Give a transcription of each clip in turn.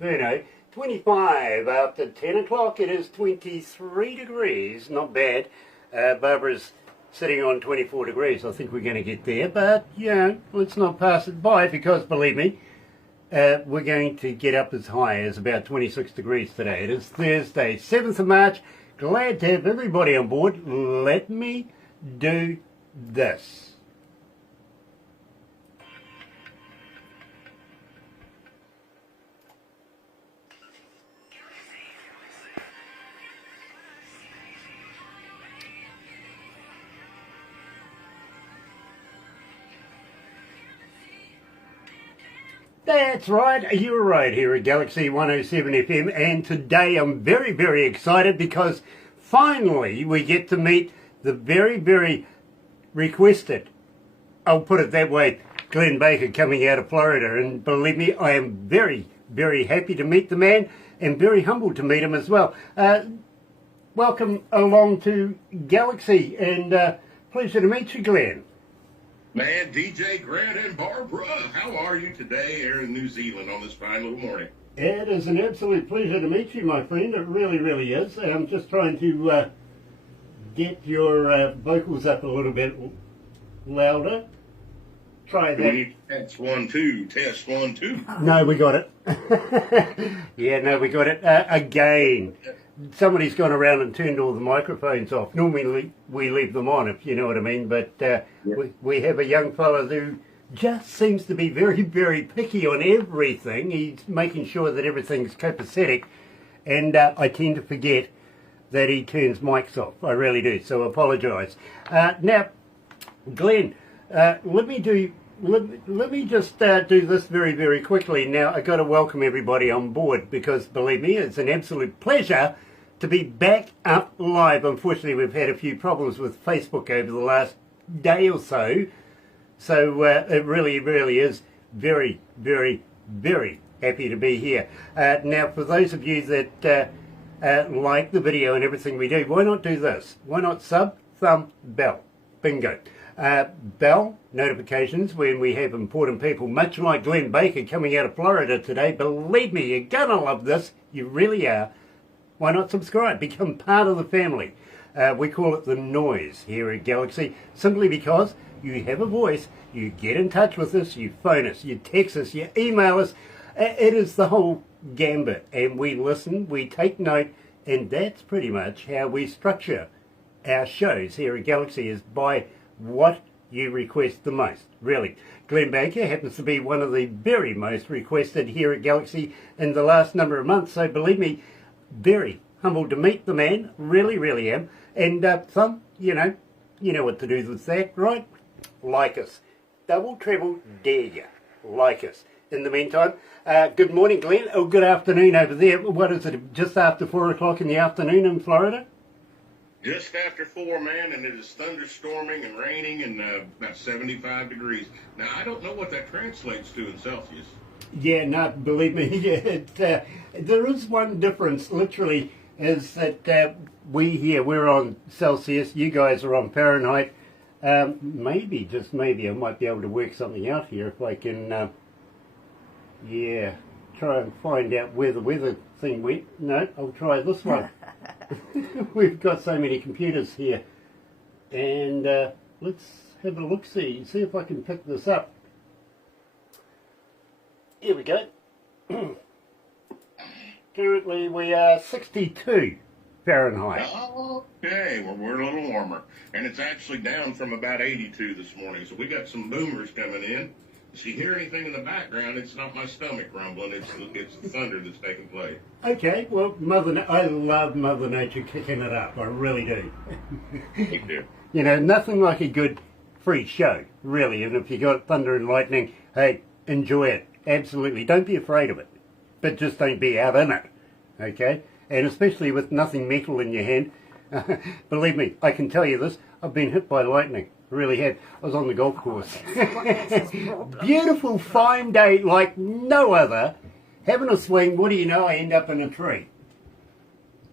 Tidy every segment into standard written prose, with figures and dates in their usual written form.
Inferno. 25 after 10 o'clock. It is 23 degrees. Not bad. Barbara's sitting on 24 degrees. I think we're going to get there. But, you know, let's not pass it by because, believe me, we're going to get up as high as about 26 degrees today. It is Thursday, 7th of March. Glad to have everybody on board. Let me do this. That's right, you're right here at galaxy107fm, and today I'm very, very excited because finally we get to meet the very, very requested, I'll put it that way, Glenn Baker coming out of Florida, and believe me, I am very, very happy to meet the man and very humbled to meet him as well. Welcome along to Galaxy, and pleasure to meet you, Glenn. Man, DJ, Grant, and Barbara, how are you today here in New Zealand on this fine little morning? It is an absolute pleasure to meet you, my friend. It really, really is. I'm just trying to get your vocals up a little bit louder. Try that. Test 1, 2. Test 1, 2. No, we got it. Yeah, no, we got it. Again, somebody's gone around and turned all the microphones off. Normally we leave them on, if you know what I mean, but we have a young fella who just seems to be very, very picky on everything. He's making sure that everything's copacetic, and I tend to forget that he turns mics off. I really do, so I apologise. Now, Glenn, let me just do this very, very quickly. Now, I've got to welcome everybody on board because, believe me, it's an absolute pleasure to be back up live. Unfortunately, we've had a few problems with Facebook over the last day or so. So it really, really is very, very, very happy to be here. Now, for those of you that like the video and everything we do, why not do this? Why not sub, thumb, bell? Bingo. Bell notifications when we have important people, much like Glenn Baker coming out of Florida today. Believe me, you're going to love this. You really are. Why not subscribe? Become part of the family. We call it the noise here at Galaxy, simply because you have a voice, you get in touch with us, you phone us, you text us, you email us. It is the whole gambit, and we listen, we take note, and that's pretty much how we structure our shows here at Galaxy, is by what you request the most, really. Glenn Baker happens to be one of the very most requested here at Galaxy in the last number of months, so believe me, very humbled to meet the man, really, really am. And thumb, you know what to do with that, right? Like us. Double, treble, dare ya. Like us. In the meantime, good morning, Glenn. Oh, good afternoon over there. What is it, just after 4 o'clock in the afternoon in Florida? Just after 4, man, and it is thunderstorming and raining and about 75 degrees. Now, I don't know what that translates to in Celsius. Yeah, no, believe me, there is one difference, literally, is that we're on Celsius, you guys are on Fahrenheit. Maybe, just maybe, I might be able to work something out here if I can, try and find out where the weather thing went. No, I'll try this one. We've got so many computers here. And let's have a look-see, see if I can pick this up. Here we go. Currently we are 62 Fahrenheit. Okay, well, we're a little warmer. And it's actually down from about 82 this morning. So we got some boomers coming in. If you hear anything in the background, it's not my stomach rumbling. It's the thunder that's taking place. Okay, well, I love Mother Nature kicking it up. I really do. You do. You know, nothing like a good free show, really. And if you got thunder and lightning, hey, enjoy it. Absolutely. Don't be afraid of it. But just don't be out in it. Okay? And especially with nothing metal in your hand. Believe me, I can tell you this. I've been hit by lightning. Really have. I was on the golf course. Beautiful, fine day like no other. Having a swing, what do you know? I end up in a tree.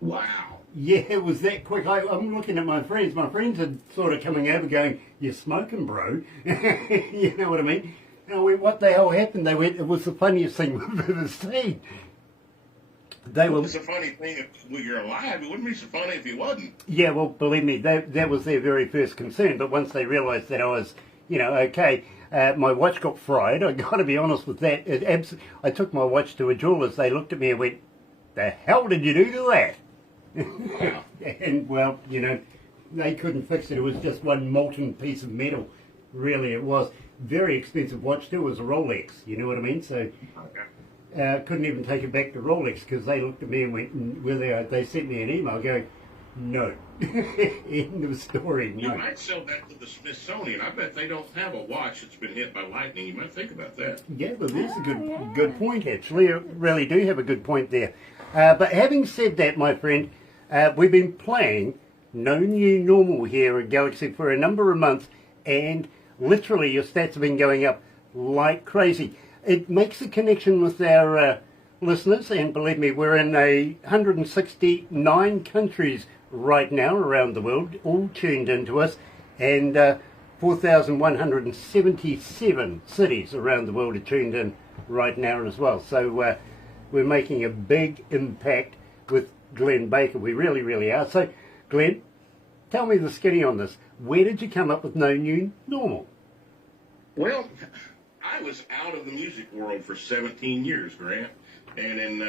Wow. Yeah, it was that quick. I'm looking at my friends. My friends are sort of coming over going, "You're smoking, bro." You know what I mean? And I went, "What the hell happened?" They went, "It was the funniest thing we've ever seen." They were. It's a funny thing if you're alive. It wouldn't be so funny if he wasn't. Yeah, well, believe me, that was their very first concern. But once they realised that I was, okay, my watch got fried. I got to be honest with that. I took my watch to a jeweler's. They looked at me and went, "The hell did you do to that?" Wow. And well, they couldn't fix it. It was just one molten piece of metal. Really, it was very expensive watch too. It was a Rolex. You know what I mean? So. Couldn't even take it back to Rolex because they looked at me and went, they sent me an email going, no. End of story. No. You might sell that to the Smithsonian. I bet they don't have a watch that's been hit by lightning. You might think about that. Yeah, but that's a good point, actually. You really do have a good point there. But having said that, my friend, we've been playing No New Normal here at Galaxy for a number of months, and literally your stats have been going up like crazy. It makes a connection with our listeners, and believe me, we're in 169 countries right now around the world, all tuned into us, and 4,177 cities around the world are tuned in right now as well. So we're making a big impact with Glenn Baker. We really, really are. So, Glenn, tell me the skinny on this. Where did you come up with No New Normal? Well, I was out of the music world for 17 years, Grant, and in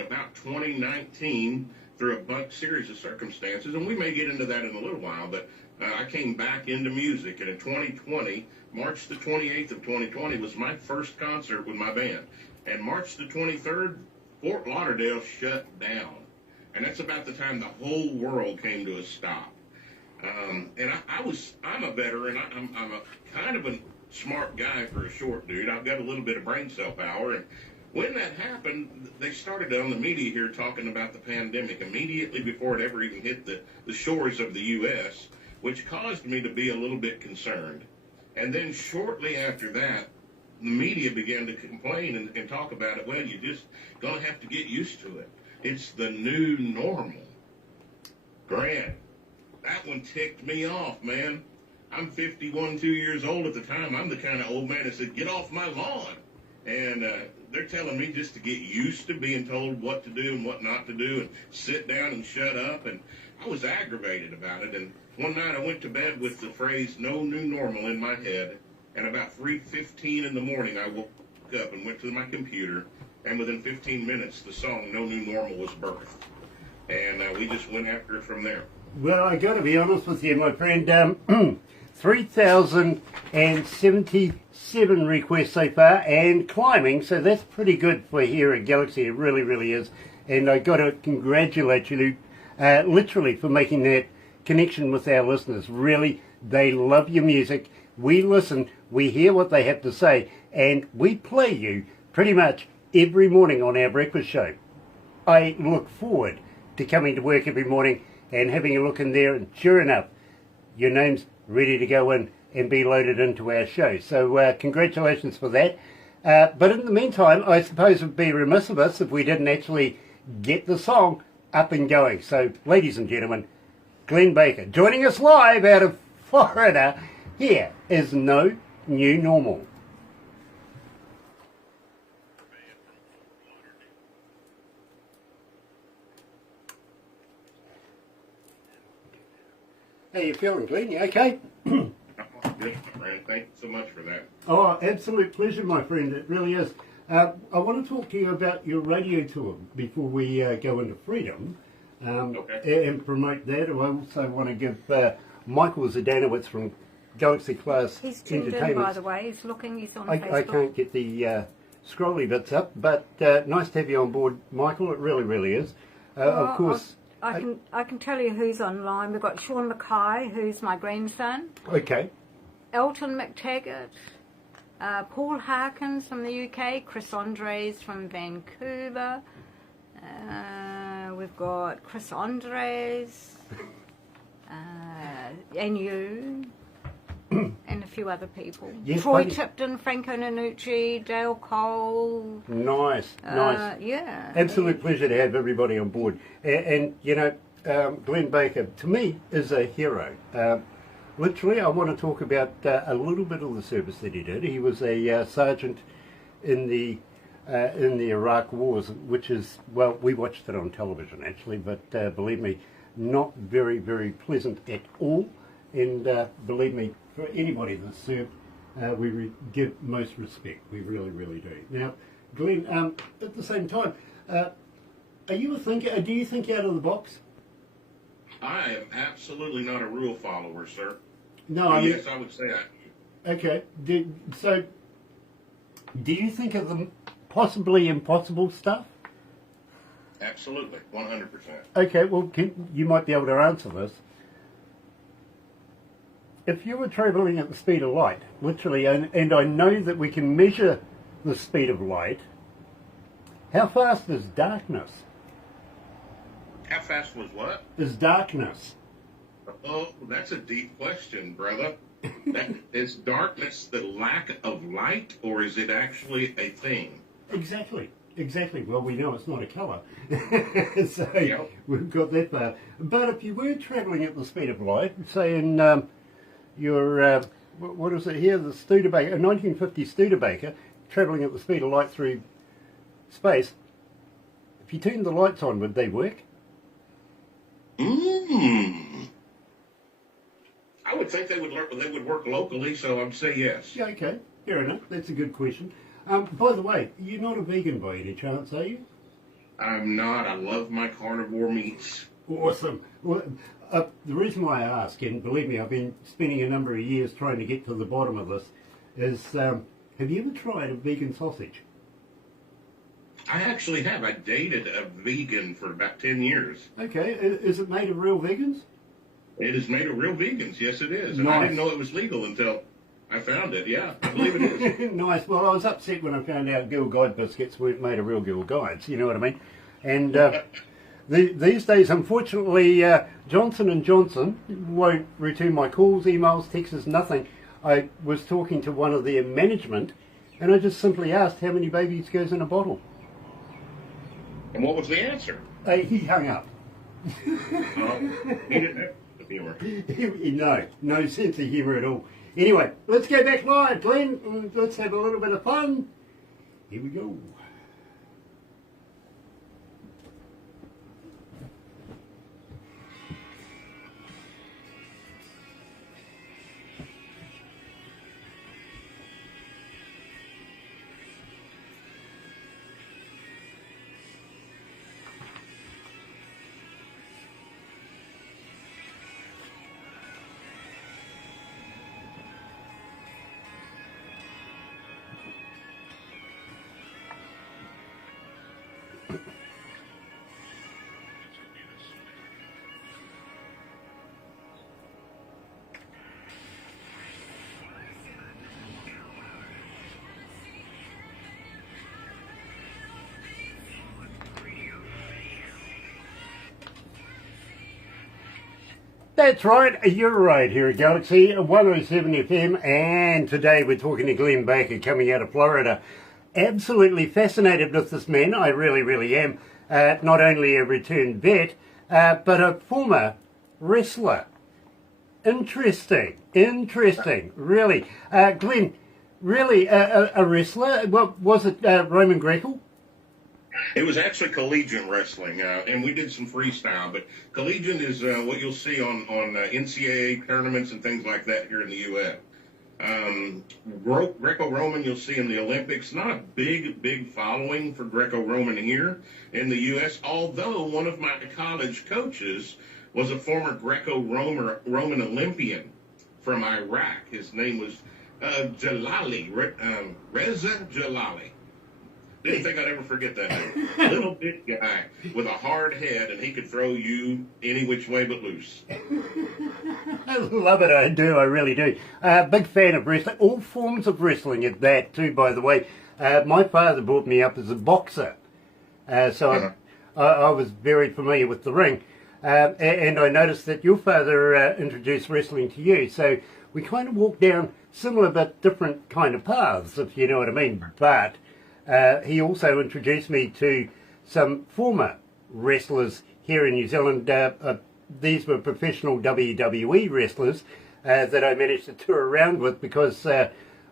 about 2019, through a series of circumstances, and we may get into that in a little while, but I came back into music, and in 2020, March the 28th of 2020 was my first concert with my band, and March the 23rd, Fort Lauderdale shut down, and that's about the time the whole world came to a stop. And I'm a veteran. I'm a kind of a smart guy for a short dude. I've got a little bit of brain cell power, and when that happened, they started on the media here talking about the pandemic immediately before it ever even hit the shores of the U.S., which caused me to be a little bit concerned. And then shortly after that, the media began to complain and talk about it. Well, you're just going to have to get used to it. It's the new normal. Grant, that one ticked me off, man. I'm 51, 2 years old at the time. I'm the kind of old man that said, get off my lawn. And they're telling me just to get used to being told what to do and what not to do and sit down and shut up. And I was aggravated about it. And one night I went to bed with the phrase no new normal in my head. And about 3:15 in the morning, I woke up and went to my computer. And within 15 minutes, the song No New Normal was birthed. And we just went after it from there. Well, I got to be honest with you, my friend. 3,077 requests so far and climbing, so that's pretty good for here at Galaxy. It really, really is. And I got to congratulate you, literally, for making that connection with our listeners. Really, they love your music. We listen, we hear what they have to say, and we play you pretty much every morning on our breakfast show. I look forward to coming to work every morning and having a look in there, and sure enough, your name's ready to go in and be loaded into our show. So congratulations for that. But in the meantime, I suppose it would be remiss of us if we didn't actually get the song up and going. So, ladies and gentlemen, Glenn Baker joining us live out of Florida. Here is No New Normal. How you feeling, Glenn? You okay? Good, Brandon. Thank you so much for that. Oh, absolute pleasure, my friend. It really is. I want to talk to you about your radio tour before we go into Freedom Okay. and promote that. I also want to give Michael Zdanowitz from Galaxy Class He's tuned in, by the way. He's looking. He's on Facebook. I can't get the scrolly bits up, but nice to have you on board, Michael. It really, really is. Of course. I can tell you who's online. We've got Sean Mackay, who's my grandson. Okay. Elton McTaggart. Paul Harkins from the UK. Chris Andres from Vancouver. We've got Chris Andres. And you. And a few other people. Yes, Troy Tipton, Franco Nanucci, Dale Cole. Nice, nice. Yeah. Absolute pleasure to have everybody on board. And you know, Glenn Baker, to me, is a hero. Literally, I want to talk about a little bit of the service that he did. He was a sergeant in the in the Iraq wars, which is, well, we watched it on television actually, but believe me, not very, very pleasant at all. And believe me, for anybody that's served, we give most respect. We really, really do. Now, Glenn, at the same time, are you a thinker? Do you think out of the box? I am absolutely not a rule follower, sir. No, I mean, yes, I would say I. Okay. So, do you think of the possibly impossible stuff? Absolutely, 100%. Okay. Well, you might be able to answer this. If you were travelling at the speed of light, literally, and I know that we can measure the speed of light, how fast is darkness? How fast was what? Is darkness? Oh, that's a deep question, brother. Is darkness the lack of light, or is it actually a thing? Exactly. Well, we know it's not a colour. So Yep. We've got that far. But if you were travelling at the speed of light, say in your, what is it here, the Studebaker, a 1950 Studebaker, travelling at the speed of light through space, if you turned the lights on, would they work? I would think they would work locally, so I'd say yes. Yeah, okay. Fair enough. That's a good question. By the way, you're not a vegan by any chance, are you? I'm not. I love my carnivore meats. Awesome. Well, the reason why I ask, and believe me, I've been spending a number of years trying to get to the bottom of this, is have you ever tried a vegan sausage? I actually have. I dated a vegan for about 10 years. Okay. Is it made of real vegans? It is made of real vegans. Yes, it is. And Nice. I didn't know it was legal until I found it. Yeah, I believe it is. Nice. Well, I was upset when I found out Girl Guide biscuits weren't made of real Girl Guides, you know what I mean? And these days, unfortunately, Johnson & Johnson won't return my calls, emails, texts, nothing. I was talking to one of their management, and I just simply asked how many babies goes in a bottle. And what was the answer? He hung up. He didn't have the humor. No sense of humour at all. Anyway, let's go back live, Glenn. Let's have a little bit of fun. Here we go. That's right, you're right here at galaxy107fm, and today we're talking to Glenn Baker coming out of Florida. Absolutely fascinated with this man, I really, really am. Not only a returned vet, but a former wrestler. Interesting, really. Glenn, really a wrestler? What was it, Roman Greco? It was actually collegiate wrestling, and we did some freestyle. But collegiate is what you'll see on NCAA tournaments and things like that here in the U.S. Greco-Roman you'll see in the Olympics. Not a big following for Greco-Roman here in the U.S., although one of my college coaches was a former Greco-Roman Olympian from Iraq. His name was Jalali, Reza Jalali. Didn't think I'd ever forget that name. Little big guy with a hard head, and he could throw you any which way but loose. I love it, I do, I really do. Big fan of wrestling, all forms of wrestling at that too, by the way. My father brought me up as a boxer, so I was very familiar with the ring. And I noticed that your father introduced wrestling to you, so we kind of walked down similar but different kind of paths, if you know what I mean. But he also introduced me to some former wrestlers here in New Zealand. These were professional WWE wrestlers that I managed to tour around with because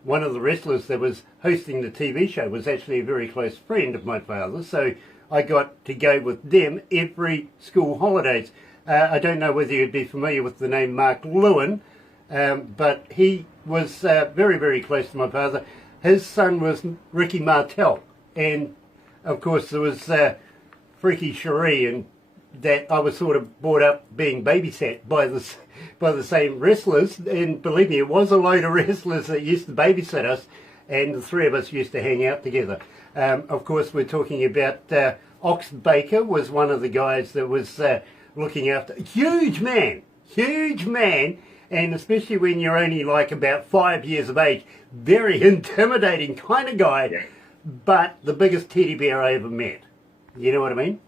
one of the wrestlers that was hosting the TV show was actually a very close friend of my father, so I got to go with them every school holidays. I don't know whether you'd be familiar with the name Mark Lewin, but he was very, very close to my father. His son was Ricky Martel, and of course there was Freaky Cherie, and that I was sort of brought up being babysat by the same wrestlers, and believe me, it was a load of wrestlers that used to babysit us, and the three of us used to hang out together. Of course, we're talking about Ox Baker was one of the guys that was looking after. Huge man, and especially when you're only like about 5 years of age, very intimidating kind of guy, but the biggest teddy bear I ever met. You know what I mean?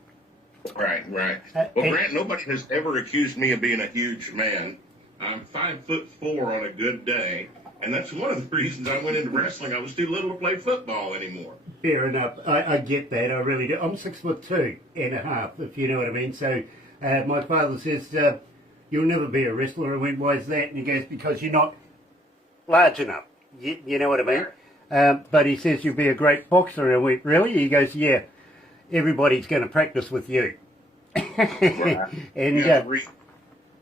Right. Well, Grant, nobody has ever accused me of being a huge man. I'm 5'4" on a good day, and that's one of the reasons I went into wrestling. I was too little to play football anymore. Fair enough. I get that. I really do. I'm 6'2.5", if you know what I mean. So my father says, you'll never be a wrestler. I went, why is that? And he goes, because you're not large enough. You know what I mean? But he says, you'll be a great boxer. And I went, really? He goes, yeah. Everybody's going to practice with you. And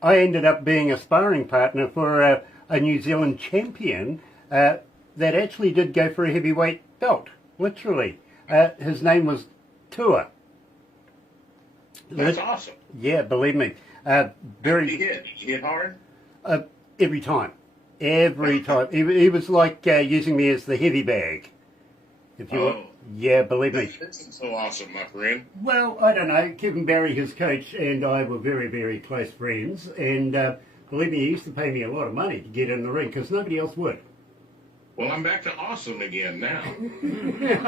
I ended up being a sparring partner for a New Zealand champion that actually did go for a heavyweight belt, literally. His name was Tua. That's awesome. Yeah, believe me. Did he hit? Did he hit hard? Every time. Every time. He was like using me as the heavy bag. If you want. Yeah, believe me. This is so awesome, my friend. Well, I don't know. Kevin Barry, his coach, and I were very, very close friends. And believe me, he used to pay me a lot of money to get in the ring because nobody else would. Well, I'm back to awesome again now.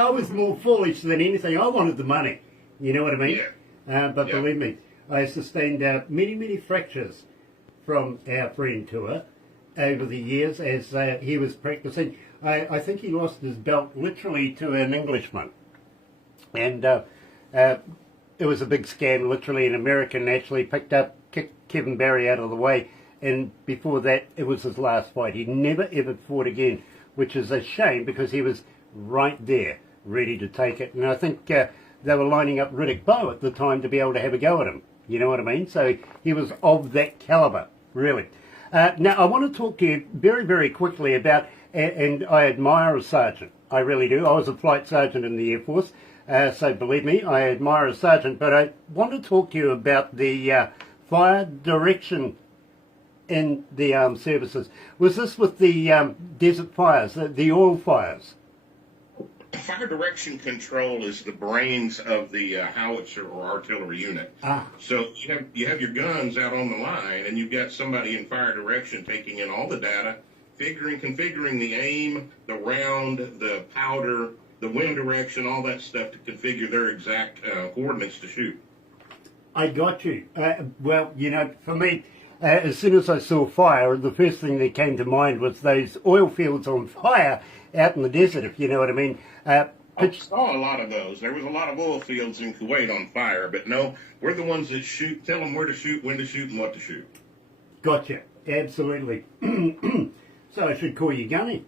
I was more foolish than anything. I wanted the money. You know what I mean? Yeah. But believe me, I sustained many, many fractures from our friend Tua over the years as he was practicing. I think he lost his belt literally to an Englishman. And it was a big scam, literally. An American actually kicked Kevin Barry out of the way. And before that, it was his last fight. He never, ever fought again, which is a shame because he was right there, ready to take it. And I think they were lining up Riddick Bowe at the time to be able to have a go at him. You know what I mean? So he was of that caliber, really. Now, I want to talk to you very, very quickly about, and I admire a sergeant. I really do. I was a flight sergeant in the Air Force, so believe me, I admire a sergeant. But I want to talk to you about the fire direction in the armed services. Was this with the desert fires, the oil fires? Fire direction control is the brains of the howitzer or artillery unit. So you have your guns out on the line, and you've got somebody in fire direction taking in all the data, configuring the aim, the round, the powder, the wind direction, all that stuff to configure their exact coordinates to shoot. I got you. Well, you know, for me, as soon as I saw fire, the first thing that came to mind was those oil fields on fire out in the desert, if you know what I mean. I saw a lot of those. There was a lot of oil fields in Kuwait on fire, but no, we're the ones that shoot, tell them where to shoot, when to shoot, and what to shoot. Gotcha. Absolutely. So I should call you Gunny.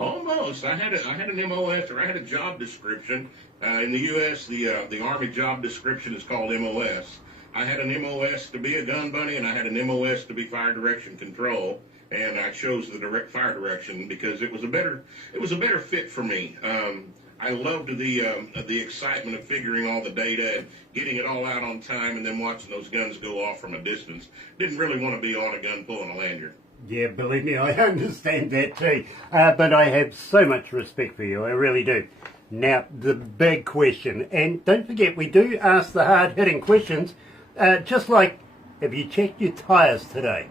Almost. I had an MOS, or I had a job description. In the U.S., the Army job description is called MOS. I had an MOS to be a gun bunny, and I had an MOS to be fire direction control. And I chose the direct fire direction because it was a better fit for me. I loved the excitement of figuring all the data and getting it all out on time, and then watching those guns go off from a distance. Didn't really want to be on a gun pulling a lanyard. Yeah, believe me, I understand that too. But I have so much respect for you, I really do. Now, the big question, and don't forget, we do ask the hard-hitting questions, just like, have you checked your tyres today?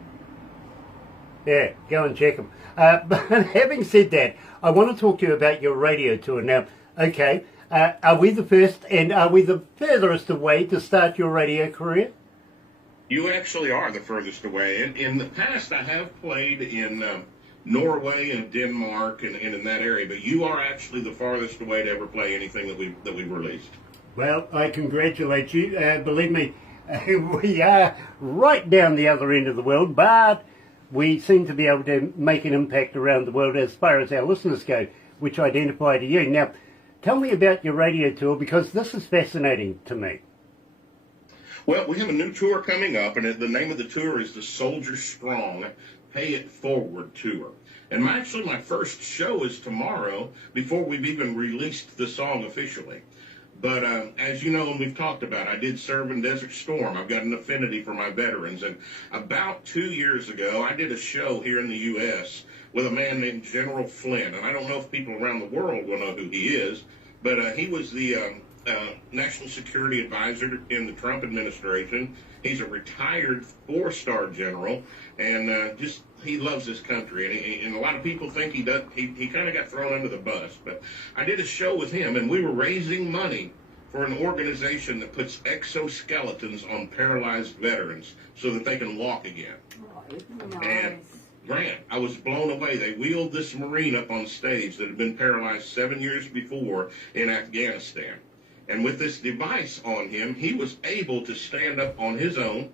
Yeah, go and check them. But having said that, I want to talk to you about your radio tour. Now, okay, are we the first and are we the furthest away to start your radio career? You actually are the furthest away. In the past, I have played in Norway and Denmark and in that area, but you are actually the farthest away to ever play anything that we've released. Well, I congratulate you. Believe me, we are right down the other end of the world, but we seem to be able to make an impact around the world as far as our listeners go, which identify to you. Now, tell me about your radio tour, because this is fascinating to me. Well, we have a new tour coming up, and the name of the tour is the Soldier Strong Pay It Forward Tour. And actually, my first show is tomorrow, before we've even released the song officially. But as you know, and we've talked about, I did serve in Desert Storm. I've got an affinity for my veterans. And about 2 years ago, I did a show here in the U.S. with a man named General Flynn. And I don't know if people around the world will know who he is, but he was the National Security Advisor in the Trump administration. He's a retired 4-star general, and he loves this country. And a lot of people think he does. He kind of got thrown under the bus. But I did a show with him, and we were raising money for an organization that puts exoskeletons on paralyzed veterans so that they can walk again. Nice. And Grant, I was blown away. They wheeled this Marine up on stage that had been paralyzed 7 years before in Afghanistan. And with this device on him, he was able to stand up on his own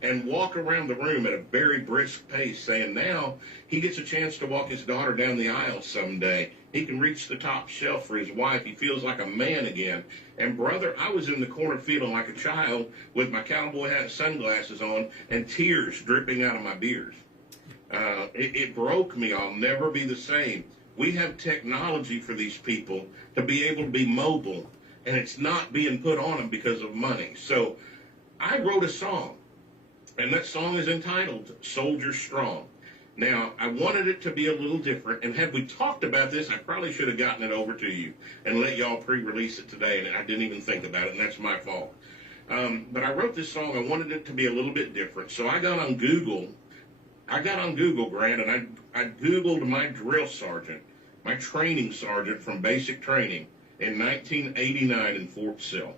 and walk around the room at a very brisk pace, saying now he gets a chance to walk his daughter down the aisle someday. He can reach the top shelf for his wife. He feels like a man again. And, brother, I was in the corner feeling like a child with my cowboy hat and sunglasses on and tears dripping out of my beard. It broke me. I'll never be the same. We have technology for these people to be able to be mobile, and it's not being put on them because of money. So I wrote a song, and that song is entitled Soldier Strong. Now, I wanted it to be a little different, and had we talked about this, I probably should have gotten it over to you and let y'all pre-release it today, and I didn't even think about it, and that's my fault. But I wrote this song. I wanted it to be a little bit different, so I got on Google, Grant, and I Googled my drill sergeant, my training sergeant from basic training in 1989 in Fort Sill.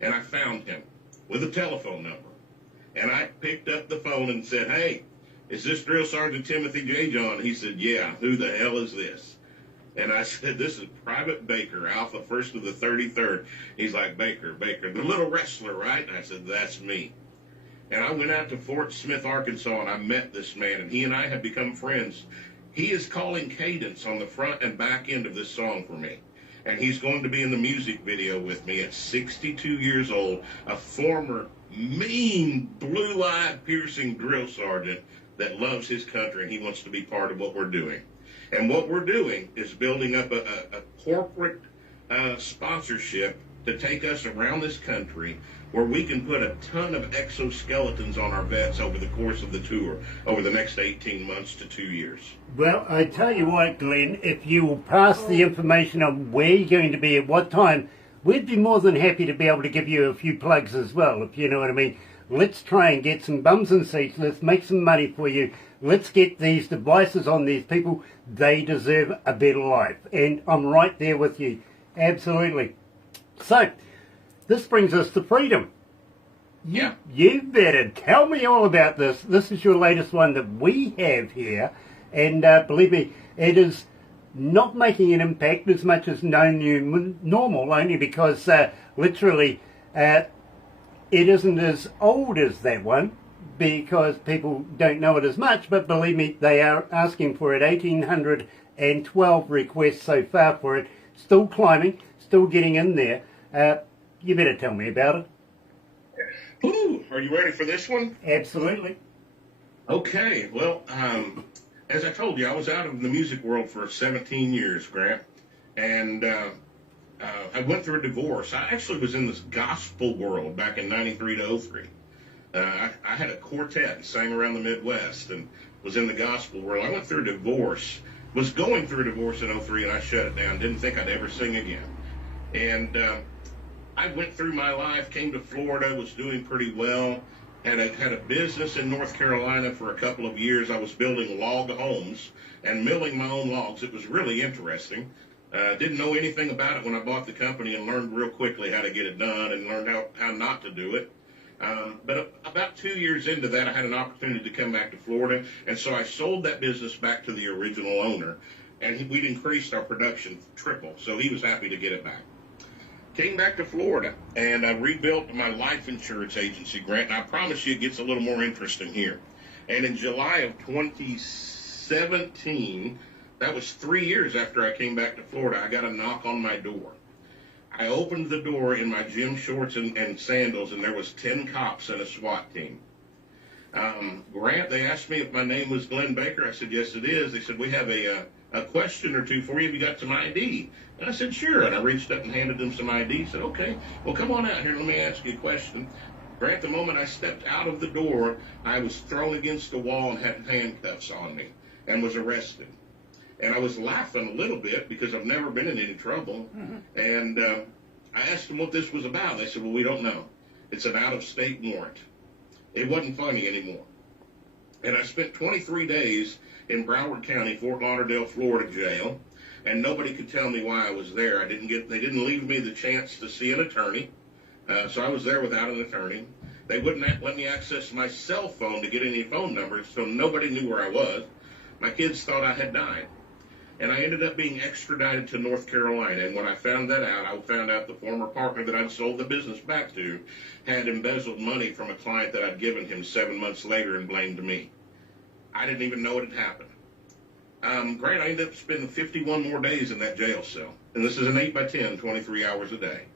And I found him with a telephone number. And I picked up the phone and said, "Hey, is this Drill Sergeant Timothy J. John?" He said, "Yeah, who the hell is this?" And I said, "This is Private Baker, Alpha 1st of the 33rd. He's like, "Baker, the little wrestler, right?" And I said, "That's me." And I went out to Fort Smith, Arkansas, and I met this man, and he and I have become friends. He is calling cadence on the front and back end of this song for me. And he's going to be in the music video with me at 62 years old, a former mean, blue-eyed, piercing drill sergeant that loves his country, and he wants to be part of what we're doing. And what we're doing is building up a corporate sponsorship to take us around this country where we can put a ton of exoskeletons on our vets over the course of the tour over the next 18 months to 2 years. Well, I tell you what, Glenn, if you will pass the information on where you're going to be at what time, we'd be more than happy to be able to give you a few plugs as well, if you know what I mean. Let's try and get some bums and seats. Let's make some money for you. Let's get these devices on these people. They deserve a better life. And I'm right there with you. Absolutely. So, this brings us to freedom. Yeah. You better tell me all about this. This is your latest one that we have here. And believe me, it is not making an impact as much as No New Normal, only because literally it isn't as old as that one, because people don't know it as much, but believe me, they are asking for it. 1,812 requests so far for it. Still climbing, still getting in there. You better tell me about it. Ooh, are you ready for this one? Absolutely. Okay, well, as I told you, I was out of the music world for 17 years, Grant, and I went through a divorce. I actually was in this gospel world back in 93 to 03. I had a quartet and sang around the Midwest and was in the gospel world. I went through a divorce, was going through a divorce in 03, and I shut it down. Didn't think I'd ever sing again. And I went through my life, came to Florida, was doing pretty well, had a business in North Carolina for a couple of years. I was building log homes and milling my own logs. It was really interesting. Didn't know anything about it when I bought the company and learned real quickly how to get it done and learned how not to do it. But about 2 years into that, I had an opportunity to come back to Florida, and so I sold that business back to the original owner, and we'd increased our production triple, so he was happy to get it back. Came back to Florida, and I rebuilt my life insurance agency, Grant, and I promise you it gets a little more interesting here. And in July of 2017, that was 3 years after I came back to Florida, I got a knock on my door. I opened the door in my gym shorts and sandals, and there was 10 cops and a SWAT team. Grant, they asked me if my name was Glenn Baker. I said, yes, it is. They said, we have a question or two for you. Have you got some ID? And I said, sure. And I reached up and handed them some ID. Said, okay, well, come on out here. Let me ask you a question. Grant, the moment I stepped out of the door, I was thrown against the wall and had handcuffs on me and was arrested. And I was laughing a little bit because I've never been in any trouble. And I asked them what this was about. They said, well, we don't know. It's an out-of-state warrant. It wasn't funny anymore. And I spent 23 days in Broward County, Fort Lauderdale, Florida jail, and nobody could tell me why I was there. They didn't leave me the chance to see an attorney, so I was there without an attorney. They wouldn't let me access my cell phone to get any phone numbers, so nobody knew where I was. My kids thought I had died. And I ended up being extradited to North Carolina. And when I found that out, I found out the former partner that I'd sold the business back to had embezzled money from a client that I'd given him 7 months later and blamed me. I didn't even know it had happened. Grant, I ended up spending 51 more days in that jail cell. And this is an 8x10, 23 hours a day.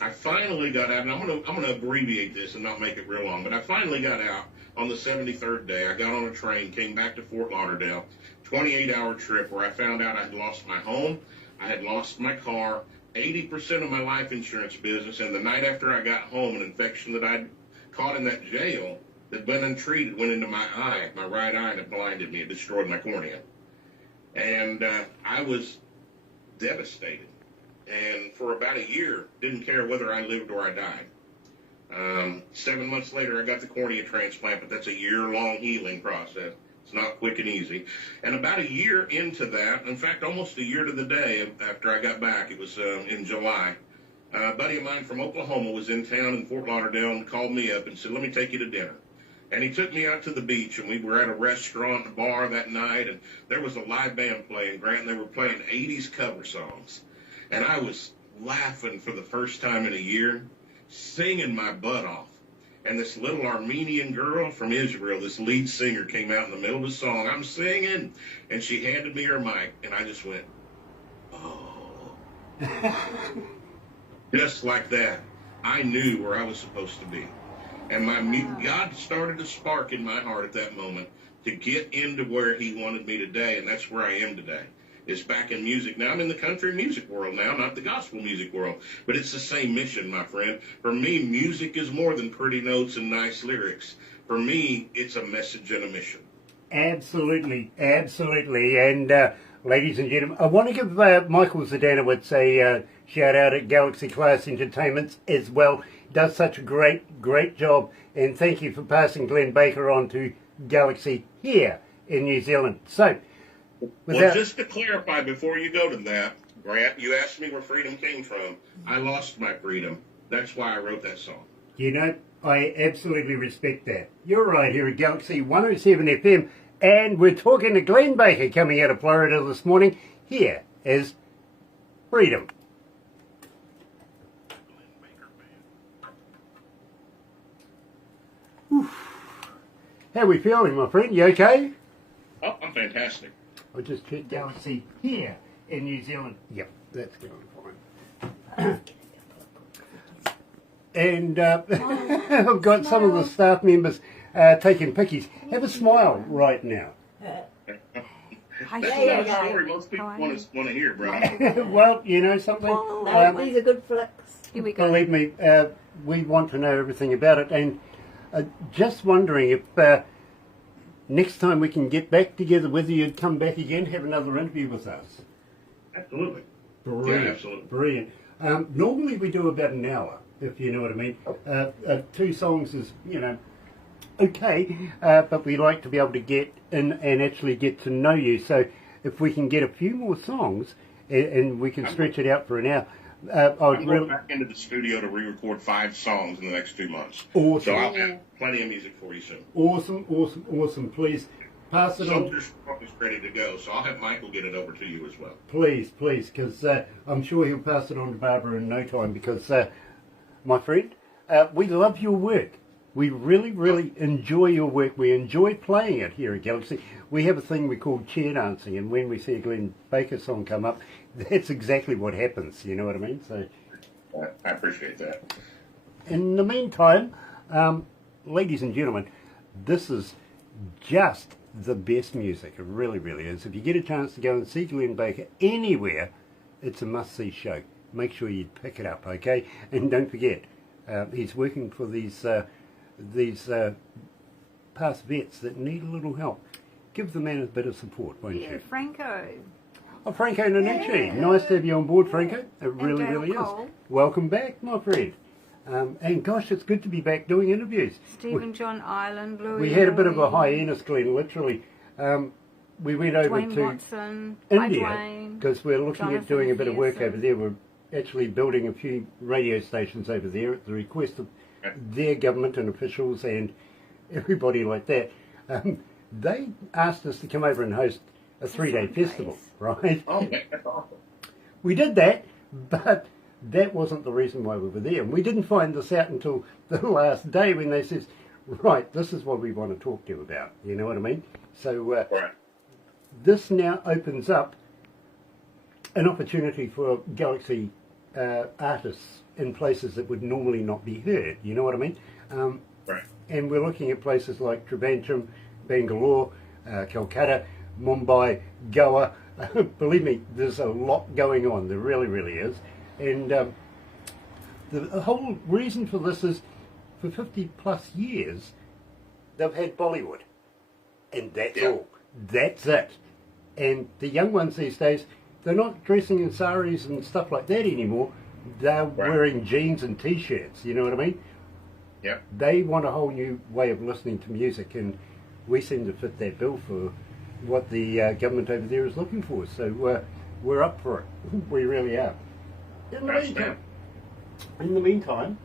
I finally got out, and I'm gonna abbreviate this and not make it real long, but I finally got out on the 73rd day. I got on a train, came back to Fort Lauderdale, 28-hour trip where I found out I had lost my home, I had lost my car, 80% of my life insurance business, and the night after I got home, an infection that I'd caught in that jail that went untreated went into my eye, my right eye, and it blinded me. It destroyed my cornea. And I was devastated. And for about a year, didn't care whether I lived or I died. 7 months later, I got the cornea transplant, but that's a year-long healing process. It's not quick and easy. And about a year into that, in fact, almost a year to the day after I got back, it was in July, a buddy of mine from Oklahoma was in town in Fort Lauderdale and called me up and said, let me take you to dinner. And he took me out to the beach, and we were at a restaurant, a bar that night, and there was a live band playing, Grant, and they were playing 80s cover songs. And I was laughing for the first time in a year, singing my butt off. And this little Armenian girl from Israel, this lead singer, came out in the middle of the song. I'm singing, and she handed me her mic, and I just went, oh. Just like that. I knew where I was supposed to be. And God started to spark in my heart at that moment to get into where he wanted me today, and that's where I am today. It's back in music. Now I'm in the country music world now, not the gospel music world. But it's the same mission, my friend. For me, music is more than pretty notes and nice lyrics. For me, it's a message and a mission. Absolutely, absolutely. And ladies and gentlemen, I want to give Michael Zdanowicz a shout out at Galaxy Class Entertainments as well. He does such a great job. And thank you for passing Glenn Baker on to Galaxy here in New Zealand. So, well, just to clarify before you go to that, Grant, you asked me where freedom came from. I lost my freedom. That's why I wrote that song. You know, I absolutely respect that. You're right here at Galaxy 107 FM, and we're talking to Glenn Baker coming out of Florida this morning. Here is Freedom. How are we feeling, my friend? You okay? Oh, I'm fantastic. I just checked Galaxy here in New Zealand. Yep, that's going fine. And I've got some of the staff members taking pickies. Have a smile right now. That's not a story most people want to hear, bro. Well, you know something? These are good flicks. Here we go. Believe me, we want to know everything about it. And just wondering if next time we can get back together, whether you'd come back again, have another interview with us. Absolutely. Brilliant. Yeah, absolutely. Brilliant. Normally we do about an hour, if you know what I mean. 2 songs is, you know, okay, but we like to be able to get in and actually get to know you. So if we can get a few more songs and we can stretch it out for an hour. I'm going back into the studio to re-record 5 songs in the next 2 months. Awesome. So I'll have plenty of music for you soon. Awesome. Please pass it on. Soldier's Rock is ready to go, so I'll have Michael get it over to you as well. Please, because I'm sure he'll pass it on to Barbara in no time because, my friend, we love your work. we really, really enjoy your work. We enjoy playing it here at Galaxy. We have a thing we call chair dancing, and when we see a Glenn Baker song come up, that's exactly what happens, you know what I mean? So, I appreciate that. in the meantime, ladies and gentlemen, this is just the best music. It really, really is. If you get a chance to go and see Glenn Baker anywhere, it's a must-see show. Make sure you pick it up, okay? And don't forget, he's working for these past vets that need a little help. Give the man a bit of support, won't Yeah, you? Franco. Oh, Franco Nanichi. Nice to have you on board, Franco. It really, Dale really is. Cole. Welcome back, my friend. And gosh, it's good to be back doing interviews. Stephen John Ireland, Louis. We had a bit of a Louis, hiatus, Glenn, literally. We went over Dwayne to Watson. Hi, India Dwayne. because we're looking at doing a bit of work Jonathan over there. We're actually building a few radio stations over there at the request of their government and officials and everybody like that. They asked us to come over and host a 3-day festival, right? Oh, that's awesome. We did that, but that wasn't the reason why we were there. And we didn't find this out until the last day when they said, right, this is what we want to talk to you about. You know what I mean? So Right. this now opens up an opportunity for Galaxy artists in places that would normally not be heard. You know what I mean? Right. And we're looking at places like Trivandrum, Bangalore, Calcutta, Mumbai, Goa. Believe me, there's a lot going on. There really, really is. And the whole reason for this is for 50 plus years, they've had Bollywood. And that's all. That's it. And the young ones these days, they're not dressing in saris and stuff like that anymore. They're wearing jeans and t-shirts, you know what I mean? Yeah. They want a whole new way of listening to music, and we seem to fit that bill for what the government over there is looking for. So we're up for it. We really are. In the meantime,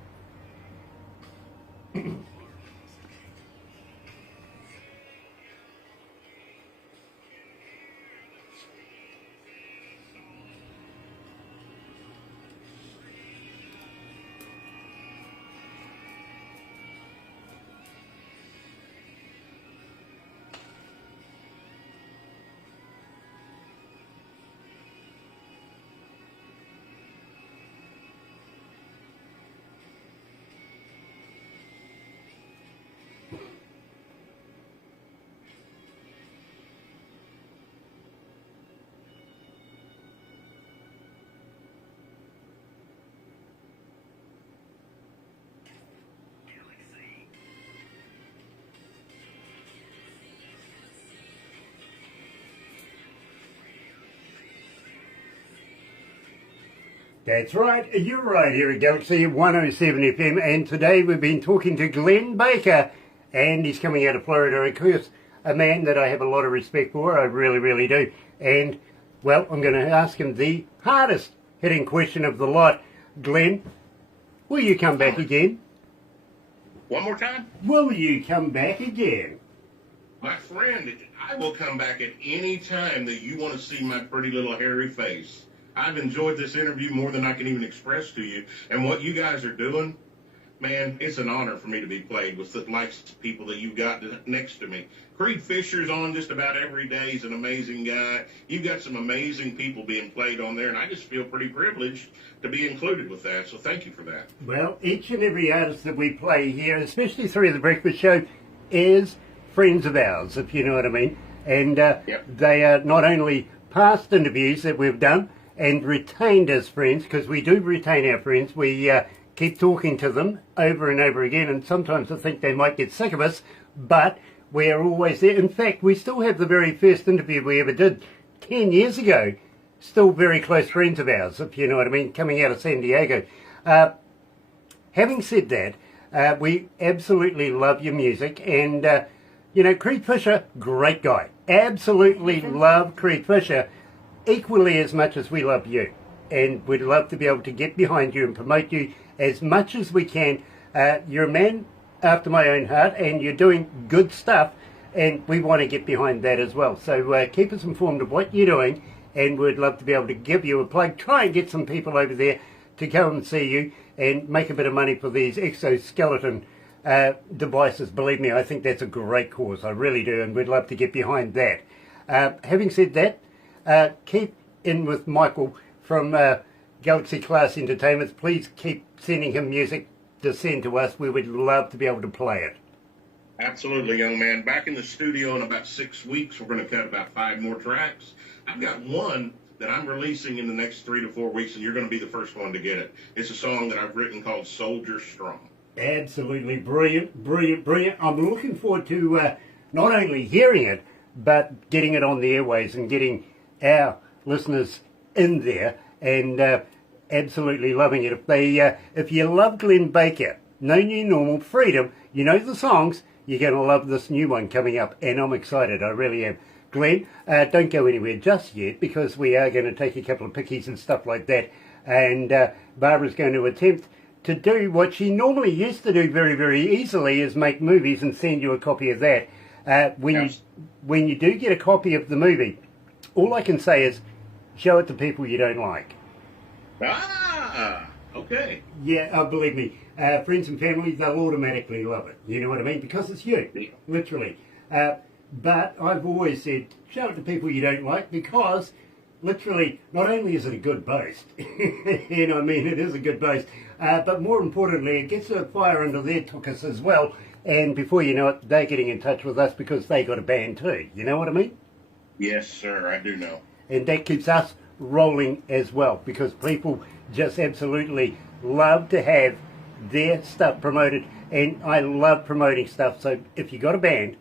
that's right, you're right here at Galaxy 107 FM, and today we've been talking to Glenn Baker, and he's coming out of Florida, of course, a man that I have a lot of respect for, I really, really do. And, well, I'm going to ask him the hardest hitting question of the lot. Glenn, will you come back again? One more time? Will you come back again? My friend, I will come back at any time that you want to see my pretty little hairy face. I've enjoyed this interview more than I can even express to you. And what you guys are doing, man, it's an honor for me to be played with the likes of people that you've got next to me. Creed Fisher's on just about every day. He's an amazing guy. You've got some amazing people being played on there, and I just feel pretty privileged to be included with that. So thank you for that. Well, each and every artist that we play here, especially through the Breakfast Show, is friends of ours, if you know what I mean. And they are not only past interviews that we've done and retained as friends, because we do retain our friends. We keep talking to them over and over again, and sometimes I think they might get sick of us, but we're always there. In fact, we still have the very first interview we ever did 10 years ago. Still very close friends of ours, if you know what I mean, coming out of San Diego. Having said that, we absolutely love your music, and you know, Creed Fisher, great guy. Absolutely love Creed Fisher equally as much as we love you. And we'd love to be able to get behind you and promote you as much as we can. You're a man after my own heart, and you're doing good stuff, and we want to get behind that as well. So keep us informed of what you're doing, and we'd love to be able to give you a plug. Try and get some people over there to come and see you and make a bit of money for these exoskeleton devices. Believe me, I think that's a great cause. I really do, and we'd love to get behind that. Having said that, keep in with Michael from Galaxy Class Entertainment. Please keep sending him music to send to us. We would love to be able to play it. Absolutely, young man. Back in the studio in about 6 weeks. We're going to cut about 5 more tracks. I've got one that I'm releasing in the next 3 to 4 weeks, and you're going to be the first one to get it. It's a song that I've written called Soldier Strong. Absolutely brilliant, brilliant, brilliant. I'm looking forward to not only hearing it, but getting it on the airways and getting our listeners in there and absolutely loving it. If you love Glenn Baker, No New Normal, Freedom, you know the songs, you're going to love this new one coming up, and I'm excited, I really am. Glenn, don't go anywhere just yet, because we are going to take a couple of pickies and stuff like that, and Barbara's going to attempt to do what she normally used to do very, very easily, is make movies and send you a copy of that. When you do get a copy of the movie, all I can say is show it to people you don't like. Ah, okay. Yeah, believe me, friends and family, they'll automatically love it. You know what I mean? Because it's you, literally. But I've always said, show it to people you don't like, because literally, not only is it a good boast, you know what I mean, it is a good boast, but more importantly, it gets a fire under their tuchus as well, and before you know it, they're getting in touch with us because they got a band too. You know what I mean? Yes, sir, I do know. And that keeps us rolling as well, because people just absolutely love to have their stuff promoted, and I love promoting stuff. So if you got a band,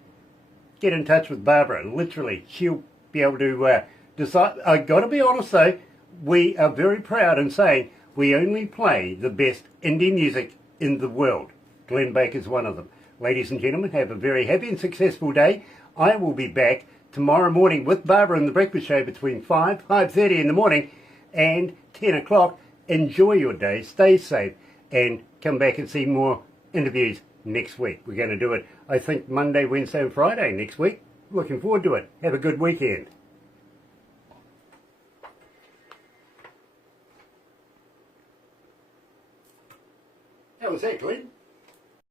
get in touch with Barbara. Literally, she'll be able to decide. I got to be honest though, we are very proud in saying we only play the best indie music in the world. Glenn Baker's one of them. Ladies and gentlemen, have a very happy and successful day. I will be back tomorrow morning with Barbara and the Breakfast Show between 5:30 in the morning and 10 o'clock. Enjoy your day, stay safe, and come back and see more interviews next week. We're going to do it, I think, Monday, Wednesday and Friday next week. Looking forward to it. Have a good weekend. How was that, Glenn?